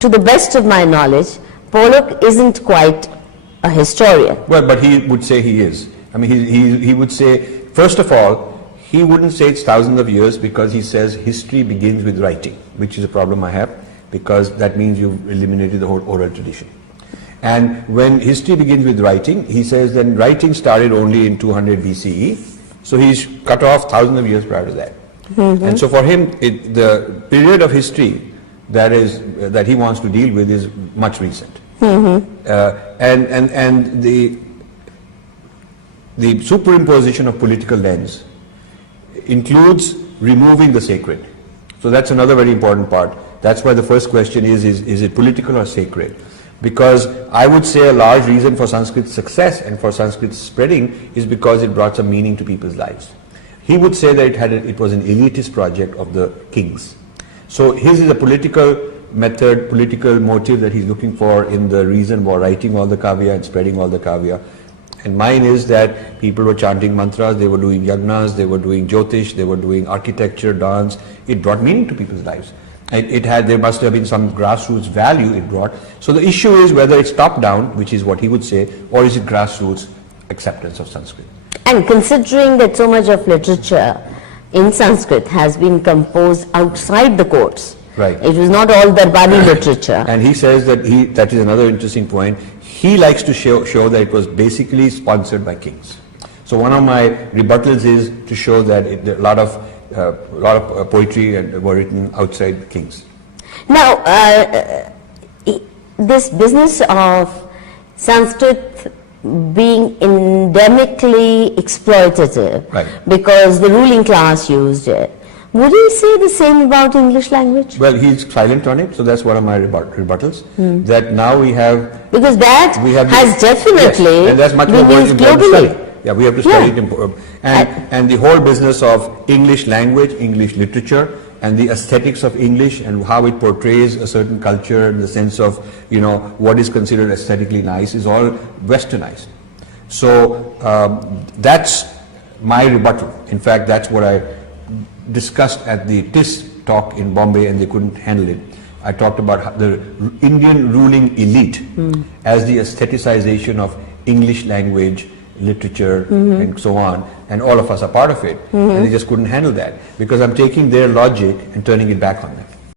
to the best of my knowledge, Pollock isn't quite a historian. Well, but he would say he is. I mean, he would say, first of all, he wouldn't say it's thousands of years because he says history begins with writing, which is a problem I have, because that means you've eliminated the whole oral tradition. And when history begins with writing, he says then writing started only in 200 BCE, so he's cut off thousands of years prior to that. And so for him, the period of history that he wants to deal with is much recent. And the superimposition of political lens includes removing the sacred. So that's another very important part. That's why the first question is it political or sacred? Because I would say a large reason for Sanskrit's success and for Sanskrit's spreading is because it brought some meaning to people's lives. He would say that it was an elitist project of the kings. So his is a political method, political motive that he's looking for in the reason for writing all the kavya and spreading all the kavya. And mine is that people were chanting mantras, they were doing yagnas, they were doing jyotish, they were doing architecture, dance. It brought meaning to people's lives. There must have been some grassroots value it brought. So the issue is whether it's top down, which is what he would say, or is it grassroots acceptance of Sanskrit. And considering that so much of literature in Sanskrit has been composed outside the courts, right? It was not all Darbari literature. And he says that that is another interesting point. He likes to show that it was basically sponsored by kings. So one of my rebuttals is to show that a lot of poetry were written outside the kings. Now, this business of Sanskrit being endemically exploitative, right, because the ruling class used it, would he say the same about English language? Well, he's silent on it, so that's one of my rebuttals. That now we have... Because that has definitely yes, and that's much been more used globally. Yeah, we have to study it. And the whole business of English language, English literature, and the aesthetics of English and how it portrays a certain culture in the sense of, what is considered aesthetically nice is all westernized. So that's my rebuttal. In fact, that's what I discussed at the TIS talk in Bombay, and they couldn't handle it. I talked about the Indian ruling elite as the aestheticization of English language, literature, and so on, and all of us are part of it, and they just couldn't handle that, because I'm taking their logic and turning it back on them.